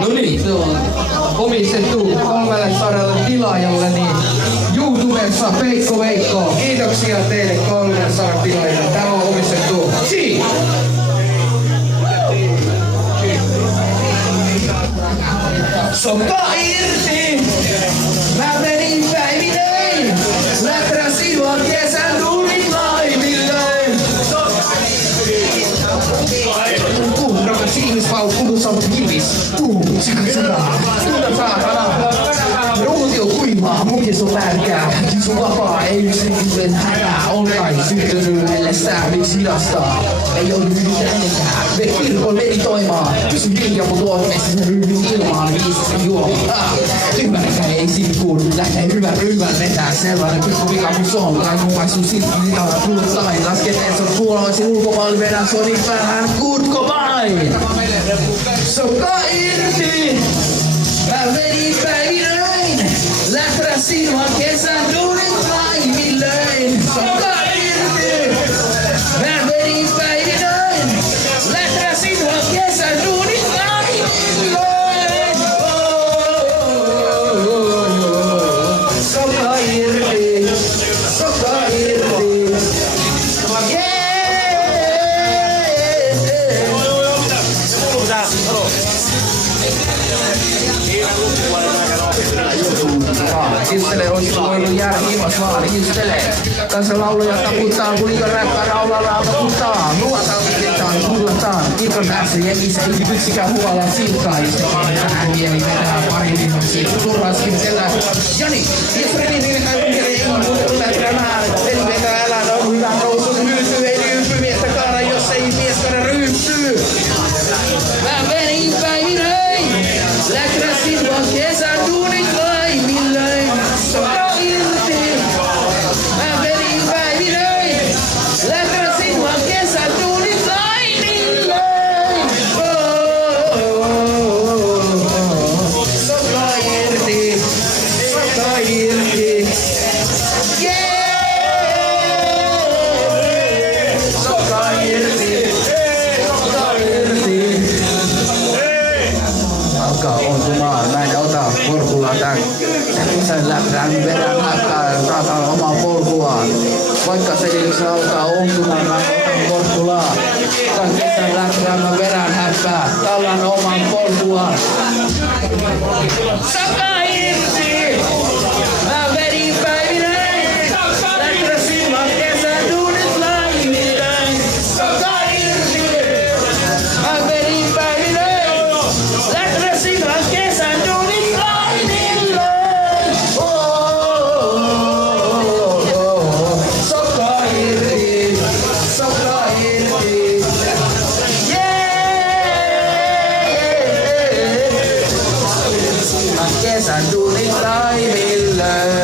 No niin, se on omistettu 300 tilaajalle, niin YouTubessa Peikko Veikko. Kiitoksia teille 300 tilaajalle. Tämä on omistettu Sokka irti! Mä menin päivinöin! Läträsin vaan kesän tunnit laimilleen! Rakas ihmispaukkutus on kivis! Tunta saatana! Ruuti on kuivaa, mukis on märkää. Sun vapaa ei yksinkin hätää. On kai syttynyt ellestään, miksi hidastaa? Ei oo yhdytä enempää. Me kirkon meditoimaan. Pysy hiljaa mun tuotteessa, sen ryhdyn ilmaan. Viisasta juomaa. Ymmärräkä ei silkkuun. Lähtee hyvän ryhmän vetää. Sellainen pikku vika mun son. Kaikunpaisun silti niitä kuluttain. Lasketeen sun puoloisin ulkomaali vedän sonin päähän. Kutko vain! Sokka irti! Mä vedin päivinöin! Läträsin vaan kesän duunit laimilleen! Sokka irti! Mä vedin päivinöin! Läträsin vaan kesän duunit laimilleen! Sokka irti! Sokka irti! Istelee, ois voinut jäädä himas vaan, istelee. Kanssa lauluja taputtaa, kun liian räppää raulalla taputtaa. Luotaan, pidetään, kullataan. Ilkan päässä jengissä ei yksikään huolella siltaa. Istelee, vähän mieli vetää pari minuuttia. Turvaskin sellään. Jani, jos revin niinkään kukere ei muuta lähträmään. Veli vetää älä, on hyvä nousun hyytyy. Ei ryyppy miestä kaara, jos ei mies kaara ryyppyy. Mä venin päivinöin. Läträsin vaan kesän duunit laimilleen. Sokka irti. Mä vedin päivinöin. Läträsin vaan kesän duunit laimilleen. Sokka irti. Sokka irti. Sokka irti. Sokka irti. Alkaa ontumaan, mä en ota porkulaa tän kesän läppään, vedän läppää, raataan omaa polkuaan. Vaikka se alkaa ontumaan, mä otan porkulaa. Tän kesän läppään, mä vedän häppää, tallan oman polkuaan. Sokka irti! Mä vedin päivinöin! Läträsin vaan kesän duunit laimilleen! Sokka irti! Mä vedin päivinöin! Läträsin vaan kesän duunit laimilleen! Sokka irti! Sokka irti! Kesän duunit laimilleen!